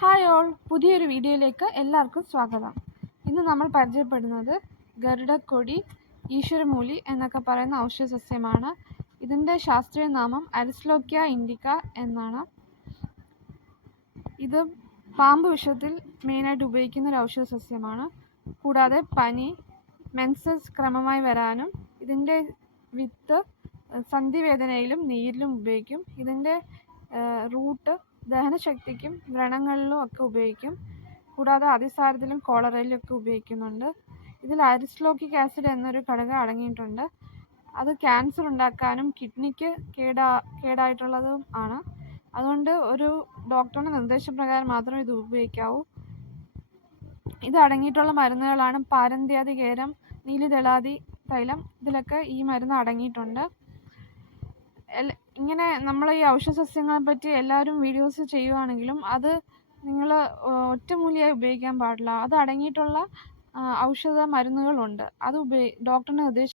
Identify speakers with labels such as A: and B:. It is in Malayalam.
A: ഹായ് ഓൾ പുതിയൊരു വീഡിയോയിലേക്ക് എല്ലാവർക്കും സ്വാഗതം ഇന്ന് നമ്മൾ പരിചയപ്പെടുന്നത് ഗരുഡക്കൊടി ഈശ്വരമൂലി എന്നൊക്കെ പറയുന്ന ഔഷധ സസ്യമാണ് ഇതിൻ്റെ ശാസ്ത്രീയ നാമം അരിസ്ലോക്യ ഇൻഡിക്ക എന്നാണ് ഇത് പാമ്പ് വിഷത്തിൽ മെയിനായിട്ട് ഉപയോഗിക്കുന്ന ഒരു ഔഷധ സസ്യമാണ് കൂടാതെ പനി മെൻസസ് ക്രമമായി വരാനും ഇതിൻ്റെ വിത്ത് സന്ധിവേദനയിലും നീരിലും ഉപയോഗിക്കും ഇതിൻ്റെ റൂട്ട് ദഹനശക്തിക്കും വ്രണങ്ങളിലും ഒക്കെ ഉപയോഗിക്കും കൂടാതെ അതിസാരത്തിലും കോളറയിലും ഒക്കെ ഉപയോഗിക്കുന്നുണ്ട് ഇതിൽ അരിസ്ലോക്കിക് ആസിഡ് എന്നൊരു ഘടകം അടങ്ങിയിട്ടുണ്ട് അത് ക്യാൻസർ ഉണ്ടാക്കാനും കിഡ്നിക്ക് കേടാ കേടായിട്ടുള്ളതും ആണ് അതുകൊണ്ട് ഒരു ഡോക്ടറുടെ നിർദ്ദേശപ്രകാരം മാത്രമേ ഇത് ഉപയോഗിക്കാവൂ ഇത് അടങ്ങിയിട്ടുള്ള മരുന്നുകളാണ് പാരന്ത്യാതി കേരം നീലിതളാതി തൈലം ഇതിലൊക്കെ ഈ മരുന്ന് അടങ്ങിയിട്ടുണ്ട് ഇങ്ങനെ നമ്മൾ ഈ ഔഷധസസ്യങ്ങളെ പറ്റി എല്ലാവരും വീഡിയോസ് ചെയ്യുവാണെങ്കിലും അത് നിങ്ങൾ ഒറ്റമൂലിയായി ഉപയോഗിക്കാൻ പാടില്ല അത് അടങ്ങിയിട്ടുള്ള ഔഷധ മരുന്നുകളുണ്ട് അത് ഉപയോഗി ഡോക്ടറിനെ